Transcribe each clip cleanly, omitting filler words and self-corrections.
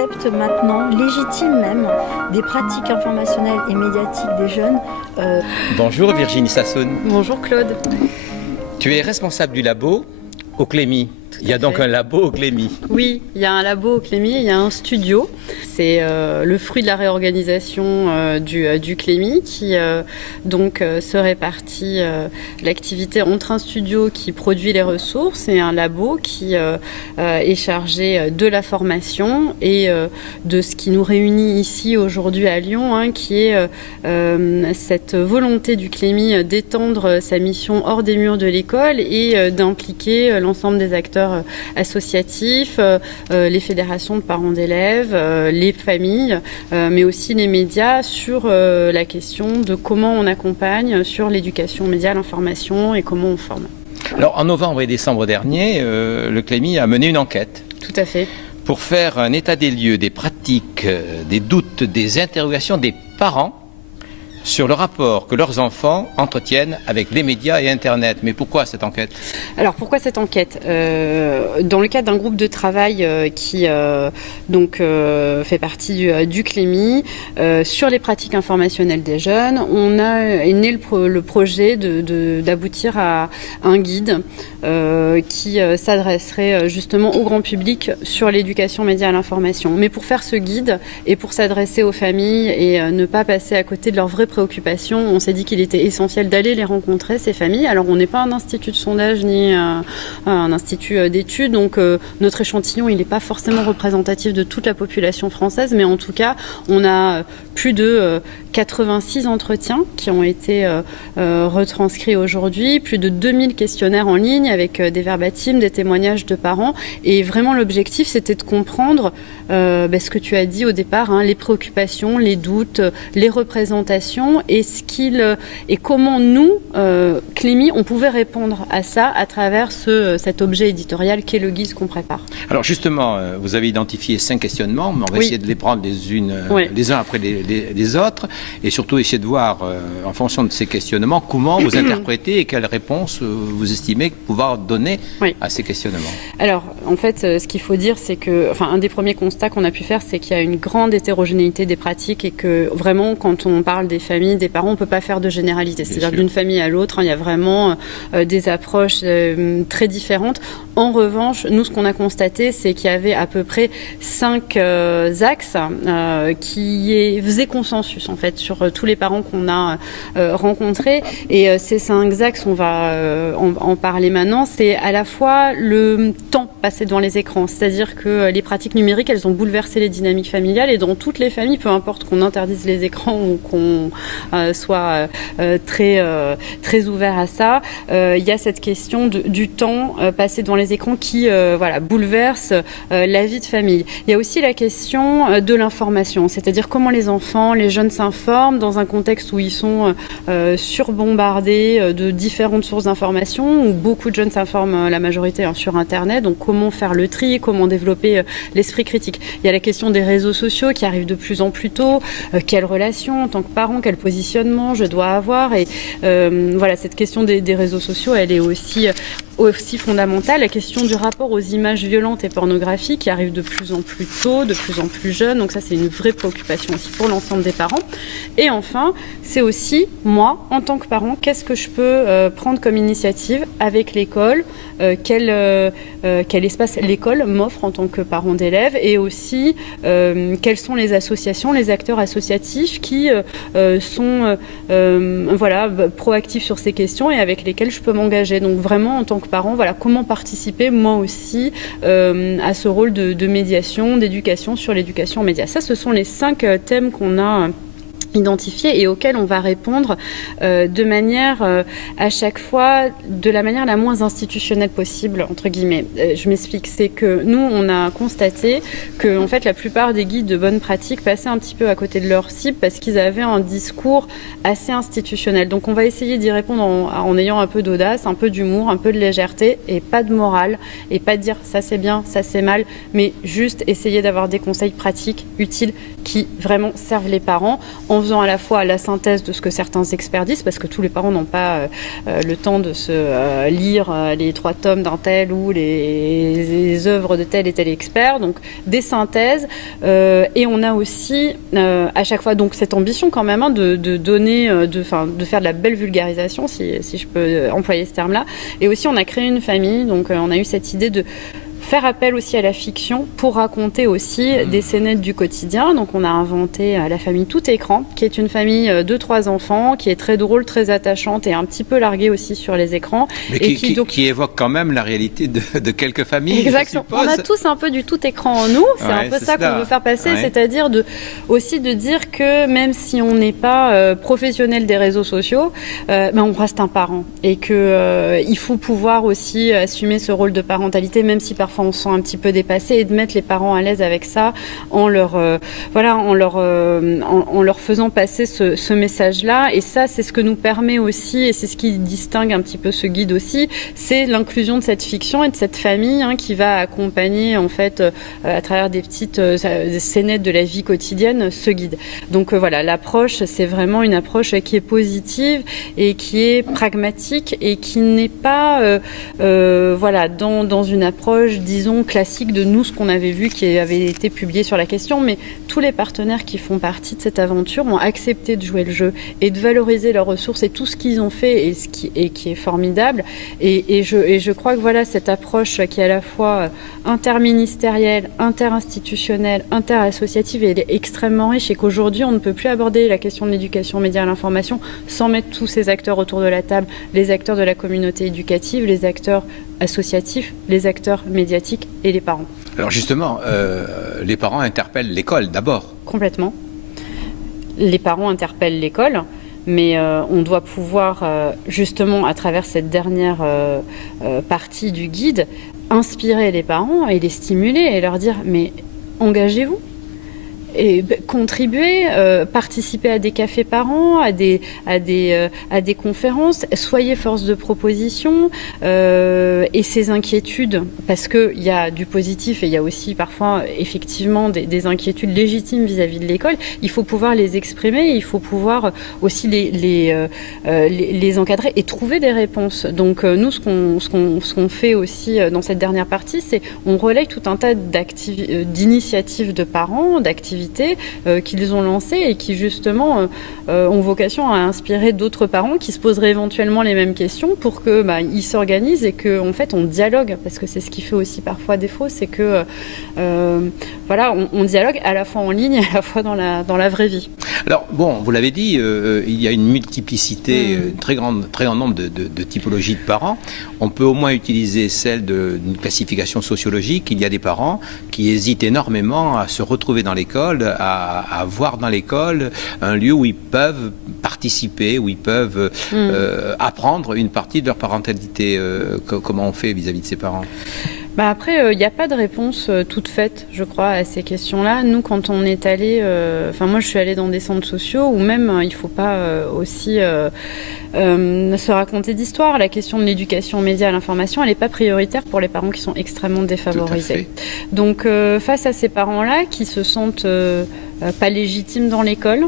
acceptent maintenant, légitiment même, des pratiques informationnelles et médiatiques des jeunes. Bonjour Virginie Sassoon. Bonjour Claude. Tu es responsable du labo au Clémy. Il y a donc un labo au Clémy. Oui, il y a un labo au Clémy, il y a un studio. C'est le fruit de la réorganisation du Clémy qui se répartit l'activité entre un studio qui produit les ressources et un labo qui est chargé de la formation et de ce qui nous réunit ici aujourd'hui à Lyon, qui est cette volonté du Clémy d'étendre sa mission hors des murs de l'école et d'impliquer l'ensemble des acteurs associatifs, les fédérations de parents d'élèves, les familles, mais aussi les médias sur la question de comment on accompagne sur l'éducation média, l'information et comment on forme. Alors en novembre et décembre dernier, le Clémy a mené une enquête. Tout à fait. Pour faire un état des lieux, des pratiques, des doutes, des interrogations des parents sur le rapport que leurs enfants entretiennent avec les médias et Internet. Mais pourquoi cette enquête ? Alors pourquoi cette enquête ? Dans le cadre d'un groupe de travail qui fait partie du Clémy, sur les pratiques informationnelles des jeunes, est né le projet d'aboutir à un guide qui s'adresserait justement au grand public sur l'éducation média à l'information. Mais pour faire ce guide et pour s'adresser aux familles et ne pas passer à côté de leurs vraies préoccupations, on s'est dit qu'il était essentiel d'aller les rencontrer, ces familles. Alors on n'est pas un institut de sondage ni un institut d'études, donc notre échantillon il n'est pas forcément représentatif de toute la population française, mais en tout cas on a plus de 86 entretiens qui ont été retranscrits aujourd'hui, plus de 2000 questionnaires en ligne avec des verbatims, des témoignages de parents, et vraiment l'objectif c'était de comprendre ce que tu as dit au départ, les préoccupations, les doutes, les représentations et comment nous, Clémy, on pouvait répondre à ça à travers cet objet éditorial qu'est le guide qu'on prépare. Alors justement, vous avez identifié 5 questionnements, mais on va essayer de les prendre les uns après les autres, et surtout essayer de voir, en fonction de ces questionnements, comment vous interprétez et quelles réponses vous estimez pouvoir donner à ces questionnements. Alors, en fait, ce qu'il faut dire, c'est que, un des premiers constats qu'on a pu faire, c'est qu'il y a une grande hétérogénéité des pratiques et que vraiment, quand on parle des familles, des parents, on ne peut pas faire de généralité. C'est-à-dire d'une famille à l'autre, il y a vraiment des approches très différentes. En revanche, nous, ce qu'on a constaté, c'est qu'il y avait à peu près 5 axes qui faisaient consensus, en fait, sur tous les parents qu'on a rencontrés. Et ces 5 axes, on va en parler maintenant, c'est à la fois le temps passé devant les écrans. C'est-à-dire que les pratiques numériques, elles ont bouleversé les dynamiques familiales et dans toutes les familles, peu importe qu'on interdise les écrans ou qu'on soit très ouvert à ça, il y a cette question du temps passé devant les écrans qui bouleverse la vie de famille. Il y a aussi la question de l'information, c'est-à-dire comment les enfants, les jeunes s'informent dans un contexte où ils sont surbombardés de différentes sources d'information, où beaucoup de jeunes s'informent, la majorité sur Internet, donc comment faire le tri, comment développer l'esprit critique. Il y a la question des réseaux sociaux qui arrivent de plus en plus tôt, quelle relation en tant que parent, quel positionnement je dois avoir, et cette question des réseaux sociaux, elle est aussi fondamentale. La question du rapport aux images violentes et pornographiques qui arrivent de plus en plus tôt, de plus en plus jeunes, donc ça c'est une vraie préoccupation aussi pour l'ensemble des parents. Et enfin, c'est aussi moi, en tant que parent, qu'est-ce que je peux prendre comme initiative avec l'école, quel espace l'école m'offre en tant que parent d'élève, et aussi quelles sont les associations, les acteurs associatifs qui sont proactifs sur ces questions et avec lesquels je peux m'engager. Donc vraiment en tant que parent, comment participer moi aussi à ce rôle de médiation, d'éducation sur l'éducation aux médias. Ça, ce sont les 5 thèmes qu'on a identifiés et auxquels on va répondre de manière à chaque fois de la manière la moins institutionnelle possible, entre guillemets. Je m'explique, c'est que nous on a constaté que en fait la plupart des guides de bonnes pratiques passaient un petit peu à côté de leur cible parce qu'ils avaient un discours assez institutionnel. Donc on va essayer d'y répondre en ayant un peu d'audace, un peu d'humour, un peu de légèreté et pas de morale et pas de dire ça c'est bien, ça c'est mal, mais juste essayer d'avoir des conseils pratiques, utiles, qui vraiment servent les parents en en faisant à la fois la synthèse de ce que certains experts disent, parce que tous les parents n'ont pas le temps de se lire les 3 tomes d'un tel ou les œuvres de tel et tel expert, donc des synthèses, et on a aussi à chaque fois donc cette ambition quand même de donner, de faire de la belle vulgarisation, si je peux employer ce terme-là, et aussi on a créé une famille, donc on a eu cette idée de faire appel aussi à la fiction pour raconter aussi des scénettes du quotidien. Donc on a inventé la famille Tout Écran, qui est une famille de 3 enfants, qui est très drôle, très attachante et un petit peu larguée aussi sur les écrans. Mais qui évoque quand même la réalité de quelques familles. Exactement. On a tous un peu du tout écran en nous. C'est un peu ça qu'on veut faire passer, c'est-à-dire aussi de dire que même si on n'est pas professionnel des réseaux sociaux, on reste un parent et que il faut pouvoir aussi assumer ce rôle de parentalité, même si parfois on se sent un petit peu dépassé, et de mettre les parents à l'aise avec ça en leur faisant passer ce message-là. Et ça, c'est ce que nous permet aussi, et c'est ce qui distingue un petit peu ce guide aussi, c'est l'inclusion de cette fiction et de cette famille qui va accompagner en fait à travers des petites scénettes de la vie quotidienne ce guide. Donc voilà, l'approche, c'est vraiment une approche qui est positive et qui est pragmatique et qui n'est pas dans une approche, disons, classique de nous, ce qu'on avait vu qui avait été publié sur la question, mais tous les partenaires qui font partie de cette aventure ont accepté de jouer le jeu et de valoriser leurs ressources et tout ce qu'ils ont fait et qui est formidable. Et je crois que voilà, cette approche qui est à la fois interministérielle, interinstitutionnelle, interassociative, elle est extrêmement riche et qu'aujourd'hui, on ne peut plus aborder la question de l'éducation aux médias à l'information sans mettre tous ces acteurs autour de la table, les acteurs de la communauté éducative, les acteurs associatifs, les acteurs médiatiques et les parents. Alors justement, les parents interpellent l'école d'abord. Complètement. Les parents interpellent l'école, mais on doit pouvoir, justement, à travers cette dernière partie du guide, inspirer les parents et les stimuler et leur dire « mais engagez-vous ». Et contribuer, participer à des cafés parents, à des conférences, soyez force de proposition et ces inquiétudes, parce qu'il y a du positif et il y a aussi parfois effectivement des inquiétudes légitimes vis-à-vis de l'école, il faut pouvoir les exprimer, il faut pouvoir aussi les encadrer et trouver des réponses. Donc nous, ce qu'on fait aussi dans cette dernière partie, c'est on relaye tout un tas d'initiatives de parents, d'activités qu'ils ont lancées et qui justement ont vocation à inspirer d'autres parents qui se poseraient éventuellement les mêmes questions pour que ils s'organisent et qu'en fait on dialogue, parce que c'est ce qui fait aussi parfois défaut, c'est que on dialogue à la fois en ligne et à la fois dans la vraie vie. Alors bon, vous l'avez dit, il y a une multiplicité, très grand nombre de typologies de parents. On peut au moins utiliser celle d'une classification sociologique. Il y a des parents qui hésitent énormément à se retrouver dans l'école, à voir dans l'école un lieu où ils peuvent participer, où ils peuvent apprendre une partie de leur parentalité. Comment on fait vis-à-vis de ces parents ? Après, il n'y a pas de réponse toute faite, je crois, à ces questions-là. Nous, quand on est allé... moi, je suis allée dans des centres sociaux où même, il ne faut pas aussi se raconter d'histoire. La question de l'éducation aux médias à l'information, elle n'est pas prioritaire pour les parents qui sont extrêmement défavorisés. Donc, face à ces parents-là qui se sentent pas légitimes dans l'école,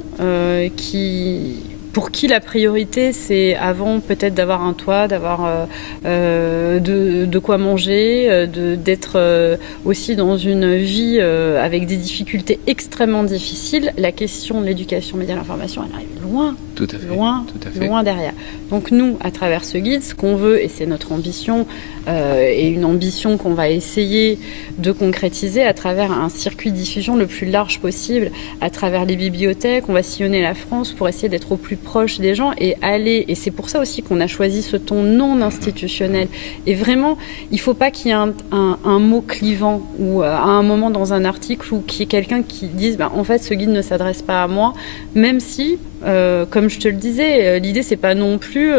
pour qui la priorité, c'est avant peut-être d'avoir un toit, d'avoir de quoi manger, d'être aussi dans une vie avec des difficultés extrêmement difficiles, la question de l'éducation média à l'information, elle arrive loin, loin derrière. Donc nous, à travers ce guide, ce qu'on veut, et c'est notre ambition, et une ambition qu'on va essayer de concrétiser à travers un circuit de diffusion le plus large possible, à travers les bibliothèques, on va sillonner la France pour essayer d'être au plus proche des gens et et c'est pour ça aussi qu'on a choisi ce ton non institutionnel. Et vraiment, il ne faut pas qu'il y ait un mot clivant ou à un moment dans un article ou qu'il y ait quelqu'un qui dise en fait ce guide ne s'adresse pas à moi, même si comme je te le disais, l'idée c'est pas non plus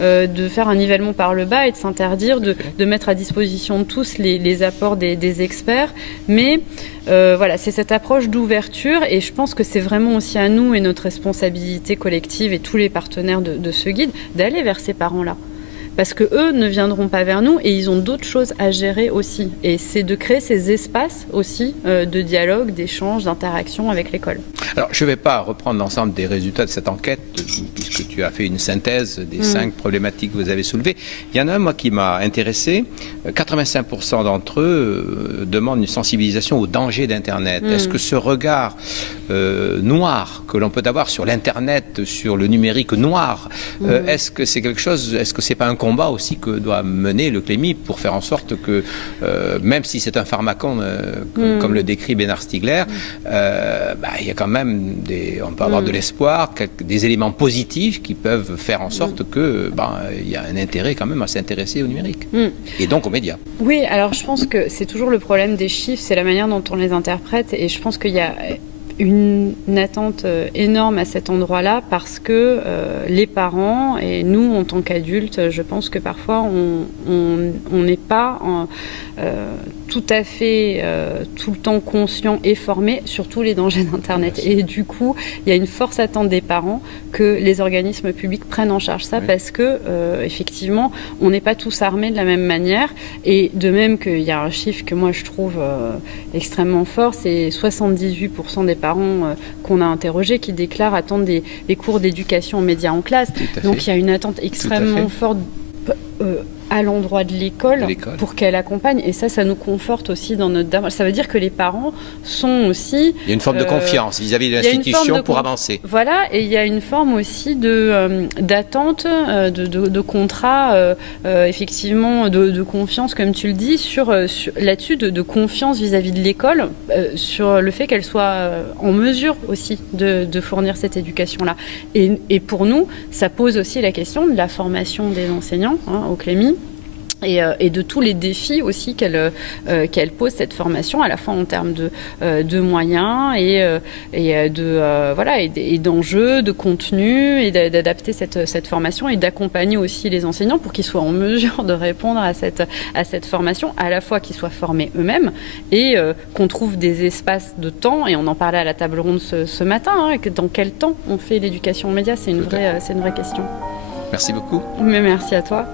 de faire un nivellement par le bas et de s'interdire de mettre à disposition de tous les apports des experts, mais c'est cette approche d'ouverture et je pense que c'est vraiment aussi à nous et notre responsabilité collective et tous les partenaires de ce guide d'aller vers ces parents-là. parce que eux ne viendront pas vers nous et ils ont d'autres choses à gérer aussi. Et c'est de créer ces espaces aussi de dialogue, d'échange, d'interaction avec l'école. Alors, je ne vais pas reprendre l'ensemble des résultats de cette enquête, puisque tu as fait une synthèse des 5 problématiques que vous avez soulevées. Il y en a un, moi, qui m'a intéressé. 85% d'entre eux demandent une sensibilisation au danger d'Internet. Est-ce que ce regard noir que l'on peut avoir sur l'Internet, sur le numérique noir, est-ce que c'est quelque chose, est-ce que c'est pas un combat aussi que doit mener le CLEMI pour faire en sorte que, même si c'est un pharmacon, comme le décrit Bernard Stiegler, il y a quand même on peut avoir de l'espoir, des éléments positifs qui peuvent faire en sorte que il y a un intérêt quand même à s'intéresser au numérique et donc aux médias. Oui, alors je pense que c'est toujours le problème des chiffres, c'est la manière dont on les interprète et je pense qu'il y a une attente énorme à cet endroit-là parce que les parents et nous en tant qu'adultes, je pense que parfois on n'est pas tout à fait tout le temps conscient et formé sur tous les dangers d'Internet. Et du coup, il y a une forte attente des parents que les organismes publics prennent en charge ça parce que effectivement, on n'est pas tous armés de la même manière. Et de même qu'il y a un chiffre que moi je trouve extrêmement fort, c'est 78% des parents qu'on a interrogés qui déclarent attendre des cours d'éducation aux médias en classe. Donc il y a une attente extrêmement forte à l'endroit de l'école pour qu'elle accompagne et ça nous conforte aussi dans notre démarche. Ça veut dire que les parents sont aussi... Il y a une forme de confiance vis-à-vis de l'institution pour avancer. Voilà, et il y a une forme aussi d'attente, de contrat, effectivement, de confiance, comme tu le dis, là-dessus, de confiance vis-à-vis de l'école, sur le fait qu'elle soit en mesure aussi de fournir cette éducation-là. Et pour nous, ça pose aussi la question de la formation des enseignants au CLEMI, et de tous les défis aussi qu'elle pose cette formation, à la fois en termes de moyens et d'enjeux, de contenu, et d'adapter cette formation et d'accompagner aussi les enseignants pour qu'ils soient en mesure de répondre à cette formation, à la fois qu'ils soient formés eux-mêmes et qu'on trouve des espaces de temps, et on en parlait à la table ronde ce matin, dans quel temps on fait l'éducation aux médias, c'est une vraie question. Merci beaucoup. Mais merci à toi.